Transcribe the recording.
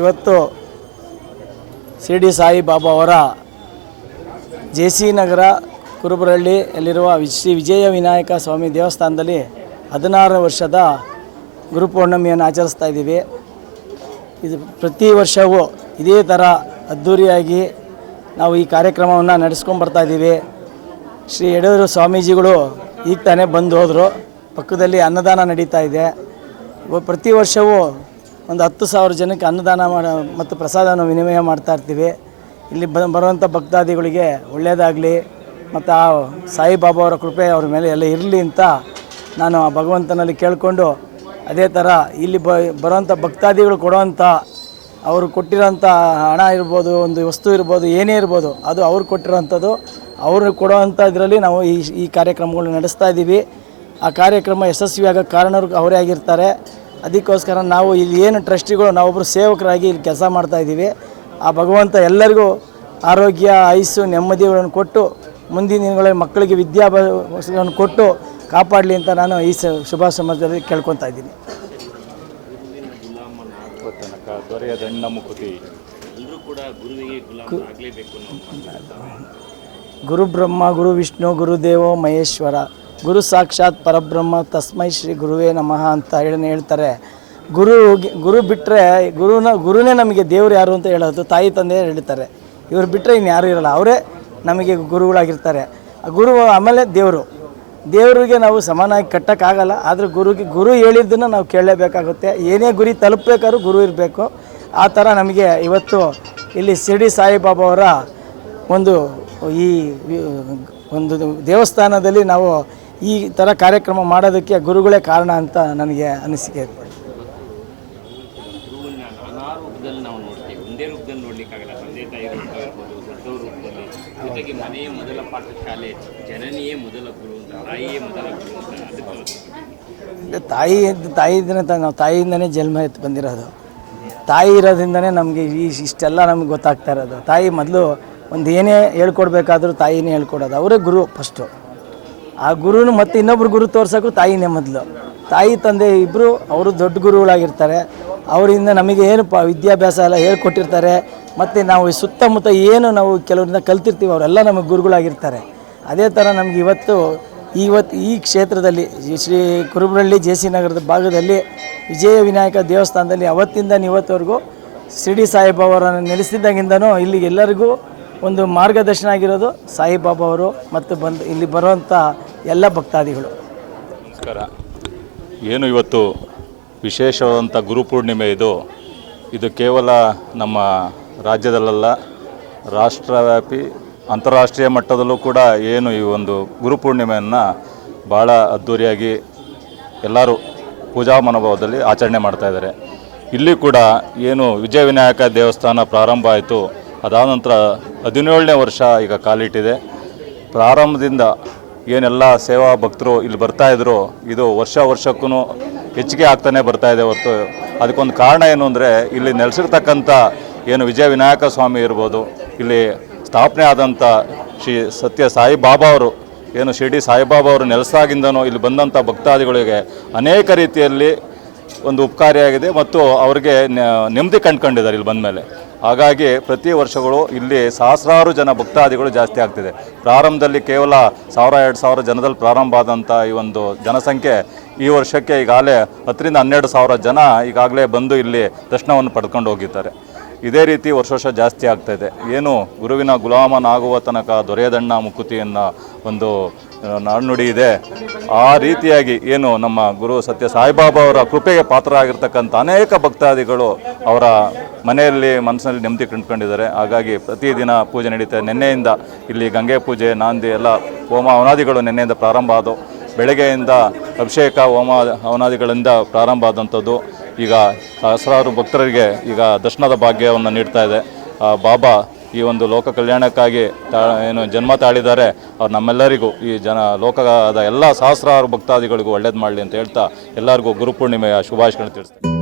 ಇವತ್ತು C D Baba ಅವರ J C Nagar ಕುರುಬರಹಳ್ಳಿಯಲ್ಲಿರುವ ಶ್ರೀ ವಿಜಯ ವಿನಾಯಕ ಸ್ವಾಮಿ ದೇವಸ್ಥಾನದಲ್ಲಿ ಹದಿನಾರು ವರ್ಷದ ಗುರುಪೌರ್ಣಮಿಯನ್ನು ಆಚರಿಸ್ತಾ ಇದ್ದೀವಿ ಇದು ಪ್ರತಿ ವರ್ಷವೂ ಇದೇ ಥರ ಅದ್ಧೂರಿಯಾಗಿ ನಾವು ಈ ಕಾರ್ಯಕ್ರಮವನ್ನು ನಡೆಸ್ಕೊಂಡು ಬರ್ತಾಯಿದ್ದೀವಿ ಶ್ರೀ ಯಡೂರು ಸ್ವಾಮೀಜಿಗಳು ಈಗ ತಾನೇ ಬಂದು ಹೋದರು ಪಕ್ಕದಲ್ಲಿ ಅನ್ನದಾನ ನಡೀತಾ ಇದೆ ಪ್ರತಿ ವರ್ಷವೂ ಒಂದು ಹತ್ತು ಸಾವಿರ ಜನಕ್ಕೆ ಅನ್ನದಾನ ಮಾಡ ಮತ್ತು ಪ್ರಸಾದವನ್ನು ವಿನಿಮಯ ಮಾಡ್ತಾ ಇರ್ತೀವಿ ಇಲ್ಲಿ ಬ ಬರುವಂಥ ಭಕ್ತಾದಿಗಳಿಗೆ ಒಳ್ಳೆಯದಾಗಲಿ ಮತ್ತು ಆ ಸಾಯಿಬಾಬಾ ಅವರ ಕೃಪೆ ಅವ್ರ ಮೇಲೆ ಎಲ್ಲ ಇರಲಿ ಅಂತ ನಾನು ಆ ಭಗವಂತನಲ್ಲಿ ಕೇಳಿಕೊಂಡು ಅದೇ ಥರ ಇಲ್ಲಿ ಬ ಬರೋಂಥ ಭಕ್ತಾದಿಗಳು ಕೊಡೋವಂಥ ಅವರು ಕೊಟ್ಟಿರೋಂಥ ಹಣ ಇರ್ಬೋದು ಒಂದು ವಸ್ತು ಇರ್ಬೋದು ಏನೇ ಇರ್ಬೋದು ಅದು ಅವ್ರು ಕೊಟ್ಟಿರೋಂಥದ್ದು ಅವರು ಕೊಡೋ ಇದರಲ್ಲಿ ನಾವು ಈ ಈ ಕಾರ್ಯಕ್ರಮಗಳನ್ನ ನಡೆಸ್ತಾ ಇದ್ದೀವಿ ಆ ಕಾರ್ಯಕ್ರಮ ಯಶಸ್ವಿಯಾಗೋ ಕಾರಣ ಅವರೇ ಆಗಿರ್ತಾರೆ ಅದಕ್ಕೋಸ್ಕರ ನಾವು ಇಲ್ಲಿ ಏನು ಟ್ರಸ್ಟಿಗಳು ನಾವೊಬ್ಬರು ಸೇವಕರಾಗಿ ಇಲ್ಲಿ ಕೆಲಸ ಮಾಡ್ತಾ ಇದ್ದೀವಿ ಆ ಭಗವಂತ ಎಲ್ಲರಿಗೂ ಆರೋಗ್ಯ ಆಯಸ್ಸು ನೆಮ್ಮದಿಗಳನ್ನು ಕೊಟ್ಟು ಮುಂದಿನ ದಿನಗಳಲ್ಲಿ ಮಕ್ಕಳಿಗೆ ವಿದ್ಯಾಭ್ಯಾಸಗಳನ್ನು ಕೊಟ್ಟು ಕಾಪಾಡಲಿ ಅಂತ ನಾನು ಈ ಶುಭ ಸಮಯದಲ್ಲಿ ಕೇಳ್ಕೊತಾ ಇದ್ದೀನಿ ಗುರು ಬ್ರಹ್ಮ ಗುರು ವಿಷ್ಣು ಗುರುದೇವೋ ಮಹೇಶ್ವರ ಗುರು ಸಾಕ್ಷಾತ್ ಪರಬ್ರಹ್ಮ ತಸ್ಮೈ ಶ್ರೀ ಗುರುವೇ ನಮಃ ಅಂತ ಹೇಳಿ ಹೇಳ್ತಾರೆ ಗುರು ಗುರು ಬಿಟ್ಟರೆ ಗುರುನ ಗುರುನೇ ನಮಗೆ ದೇವರು ಯಾರು ಅಂತ ಹೇಳೋದು ತಾಯಿ ತಂದೆ ಹೇಳ್ತಾರೆ ಇವ್ರು ಬಿಟ್ಟರೆ ಇನ್ನು ಯಾರೂ ಇರಲ್ಲ ಅವರೇ ನಮಗೆ ಗುರುಗಳಾಗಿರ್ತಾರೆ ಗುರು ಆಮೇಲೆ ದೇವರು ದೇವರಿಗೆ ನಾವು ಸಮಾನವಾಗಿ ಕಟ್ಟೋಕ್ಕಾಗಲ್ಲ ಆದರೆ ಗುರುಗೆ ಗುರು ಹೇಳಿದ್ದನ್ನು ನಾವು ಕೇಳಲೇಬೇಕಾಗುತ್ತೆ ಏನೇ ಗುರಿ ತಲುಪಬೇಕಾದ್ರೂ ಗುರು ಇರಬೇಕು ಆ ಥರ ನಮಗೆ ಇವತ್ತು ಇಲ್ಲಿ ಶಿರಡಿ ಸಾಯಿಬಾಬಾ ಅವರ ಒಂದು ಈ ಒಂದು ದೇವಸ್ಥಾನದಲ್ಲಿ ನಾವು ಈ ಥರ ಕಾರ್ಯಕ್ರಮ ಮಾಡೋದಕ್ಕೆ ಗುರುಗಳೇ ಕಾರಣ ಅಂತ ನನಗೆ ಅನಿಸಿಕೆ ಏರ್ಪಡಿದೆ ತಾಯಿ ತಾಯಿಯಿಂದ ನಾವು ತಾಯಿಯಿಂದನೇ ಜನ್ಮ ಎತ್ತು ಬಂದಿರೋದು ತಾಯಿ ಇರೋದ್ರಿಂದನೇ ನಮಗೆ ಈ ಇಷ್ಟೆಲ್ಲ ನಮ್ಗೆ ಗೊತ್ತಾಗ್ತಾ ಇರೋದು ತಾಯಿ ಮೊದಲು ಒಂದು ಏನೇ ಹೇಳ್ಕೊಡ್ಬೇಕಾದ್ರೂ ತಾಯಿನೇ ಹೇಳ್ಕೊಡೋದು ಅವರೇ ಗುರು ಫಸ್ಟು ಆ ಗುರುನು ಮತ್ತೆ ಇನ್ನೊಬ್ರು ಗುರು ತೋರ್ಸೋಕ್ಕೂ ತಾಯಿನೇ ಮೊದಲು ತಾಯಿ ತಂದೆ ಇಬ್ಬರು ಅವರು ದೊಡ್ಡ ಗುರುಗಳಾಗಿರ್ತಾರೆ ಅವರಿಂದ ನಮಗೆ ಏನು ಪ ವಿದ್ಯಾಭ್ಯಾಸ ಎಲ್ಲ ಹೇಳ್ಕೊಟ್ಟಿರ್ತಾರೆ ಮತ್ತು ನಾವು ಸುತ್ತಮುತ್ತ ಏನು ನಾವು ಕೆಲವರಿಂದ ಕಲ್ತಿರ್ತೀವಿ ಅವರೆಲ್ಲ ನಮಗೆ ಗುರುಗಳಾಗಿರ್ತಾರೆ ಅದೇ ಥರ ನಮಗೆ ಇವತ್ತು ಇವತ್ತು ಈ ಕ್ಷೇತ್ರದಲ್ಲಿ ಶ್ರೀ ಕುರುಬರಳ್ಳಿ ಜೆ ಸಿ ನಗರದ ಭಾಗದಲ್ಲಿ ವಿಜಯ ವಿನಾಯಕ ದೇವಸ್ಥಾನದಲ್ಲಿ ಅವತ್ತಿಂದ ಇವತ್ತವರೆಗೂ ಶಿರಡಿ ಸಾಯಿಬಾಬರನ್ನು ಅವರನ್ನು ಇಲ್ಲಿ ಎಲ್ಲರಿಗೂ ಒಂದು ಮಾರ್ಗದರ್ಶನ ಆಗಿರೋದು ಸಾಯಿಬಾಬಾ ಅವರು ಮತ್ತು ಬಂದು ಇಲ್ಲಿ ಬರುವಂಥ ಎಲ್ಲ ಭಕ್ತಾದಿಗಳು ನಮಸ್ಕಾರ ಏನು ಇವತ್ತು ವಿಶೇಷವಾದಂಥ ಗುರುಪೂರ್ಣಿಮೆ ಇದು ಇದು ಕೇವಲ ನಮ್ಮ ರಾಜ್ಯದಲ್ಲ ರಾಷ್ಟ್ರವ್ಯಾಪಿ ಅಂತಾರಾಷ್ಟ್ರೀಯ ಮಟ್ಟದಲ್ಲೂ ಕೂಡ ಏನು ಈ ಒಂದು ಗುರುಪೂರ್ಣಿಮೆಯನ್ನು ಭಾಳ ಅದ್ಧೂರಿಯಾಗಿ ಎಲ್ಲರೂ ಪೂಜಾ ಮನೋಭಾವದಲ್ಲಿ ಆಚರಣೆ ಮಾಡ್ತಾಯಿದ್ದಾರೆ ಇಲ್ಲಿ ಕೂಡ ಏನು ವಿಜಯ ವಿನಾಯಕ ದೇವಸ್ಥಾನ ಪ್ರಾರಂಭ ಆಯಿತು ಅದಾದ ನಂತರ ಹದಿನೇಳನೇ ವರ್ಷ ಈಗ ಕಾಲಿಟ್ಟಿದೆ ಪ್ರಾರಂಭದಿಂದ ಏನೆಲ್ಲ ಸೇವಾ ಭಕ್ತರು ಇಲ್ಲಿ ಬರ್ತಾಯಿದ್ರು ಇದು ವರ್ಷ ವರ್ಷಕ್ಕೂ ಹೆಚ್ಚಿಗೆ ಆಗ್ತಾನೆ ಬರ್ತಾಯಿದೆ ಹೊರತು ಅದಕ್ಕೊಂದು ಕಾರಣ ಏನು ಅಂದರೆ ಇಲ್ಲಿ ನೆಲೆಸಿರ್ತಕ್ಕಂಥ ಏನು ವಿಜಯ ವಿನಾಯಕ ಸ್ವಾಮಿ ಇರ್ಬೋದು ಇಲ್ಲಿ ಸ್ಥಾಪನೆ ಆದಂಥ ಶ್ರೀ ಸತ್ಯ ಸಾಯಿಬಾಬಾ ಅವರು ಏನು ಶಿರ್ಡಿ ಸಾಯಿಬಾಬಾ ಅವರು ನೆಲೆಸಾಗಿಂದನೂ ಇಲ್ಲಿ ಬಂದಂಥ ಭಕ್ತಾದಿಗಳಿಗೆ ಅನೇಕ ರೀತಿಯಲ್ಲಿ ಒಂದು ಉಪಕಾರಿಯಾಗಿದೆ ಮತ್ತು ಅವರಿಗೆ ನೆಮ್ಮದಿ ಕಂಡುಕೊಂಡಿದ್ದಾರೆ ಇಲ್ಲಿ ಬಂದಮೇಲೆ ಹಾಗಾಗಿ ಪ್ರತಿ ವರ್ಷಗಳು ಇಲ್ಲಿ ಸಹಸ್ರಾರು ಜನ ಭಕ್ತಾದಿಗಳು ಜಾಸ್ತಿ ಆಗ್ತಿದೆ ಪ್ರಾರಂಭದಲ್ಲಿ ಕೇವಲ ಸಾವಿರ ಎರಡು ಸಾವಿರ ಜನದಲ್ಲಿ ಪ್ರಾರಂಭ ಆದಂಥ ಈ ಒಂದು ಜನಸಂಖ್ಯೆ ಈ ವರ್ಷಕ್ಕೆ ಈಗಾಗಲೇ ಹತ್ತರಿಂದ ಹನ್ನೆರಡು ಸಾವಿರ ಜನ ಈಗಾಗಲೇ ಬಂದು ಇಲ್ಲಿ ದರ್ಶನವನ್ನು ಪಡ್ಕೊಂಡು ಹೋಗಿದ್ದಾರೆ ಇದೇ ರೀತಿ ವರ್ಷ ವರ್ಷ ಜಾಸ್ತಿ ಆಗ್ತಾ ಇದೆ ಏನು ಗುರುವಿನ ಗುಲಾಮನಾಗುವ ತನಕ ದೊರೆಯದಣ್ಣ ಮುಕುತಿಯನ್ನು ಒಂದು ನಾಣ್ಣುಡಿ ಇದೆ ಆ ರೀತಿಯಾಗಿ ಏನು ನಮ್ಮ ಗುರು ಸತ್ಯ ಸಾಯಿಬಾಬಾ ಅವರ ಕೃಪೆಗೆ ಪಾತ್ರ ಆಗಿರ್ತಕ್ಕಂಥ ಅನೇಕ ಭಕ್ತಾದಿಗಳು ಅವರ ಮನೆಯಲ್ಲಿ ಮನಸ್ಸಿನಲ್ಲಿ ನೆಮ್ಮದಿ ಕಂಡುಕೊಂಡಿದ್ದಾರೆ ಹಾಗಾಗಿ ಪ್ರತಿದಿನ ಪೂಜೆ ನಡೀತಾ ನಿನ್ನೆಯಿಂದ ಇಲ್ಲಿ ಗಂಗೆ ಪೂಜೆ ನಾಂದಿ ಎಲ್ಲ ಹೋಮ ಅವನಾದಿಗಳು ನಿನ್ನೆಯಿಂದ ಪ್ರಾರಂಭ ಆದವು ಬೆಳಗ್ಗೆಯಿಂದ ಅಭಿಷೇಕ ಹೋಮ ಹವನಾದಿಗಳಿಂದ ಪ್ರಾರಂಭ ಆದಂಥದ್ದು ಈಗ ಸಹಸ್ರಾರು ಭಕ್ತರಿಗೆ ಈಗ ದರ್ಶನದ ಭಾಗ್ಯವನ್ನು ನೀಡ್ತಾ ಇದೆ ಬಾಬಾ ಈ ಒಂದು ಲೋಕ ಕಲ್ಯಾಣಕ್ಕಾಗಿ ತಾ ಏನು ಜನ್ಮ ತಾಳಿದ್ದಾರೆ ಅವ್ರು ನಮ್ಮೆಲ್ಲರಿಗೂ ಈ ಜನ ಲೋಕದ ಎಲ್ಲ ಸಹಸ್ರಾರು ಭಕ್ತಾದಿಗಳಿಗೂ ಒಳ್ಳೇದು ಮಾಡಲಿ ಅಂತ ಹೇಳ್ತಾ ಎಲ್ಲರಿಗೂ ಗುರುಪೂರ್ಣಿಮೆಯ ಶುಭಾಶಯಗಳನ್ನು ತಿಳಿಸ್ತೀನಿ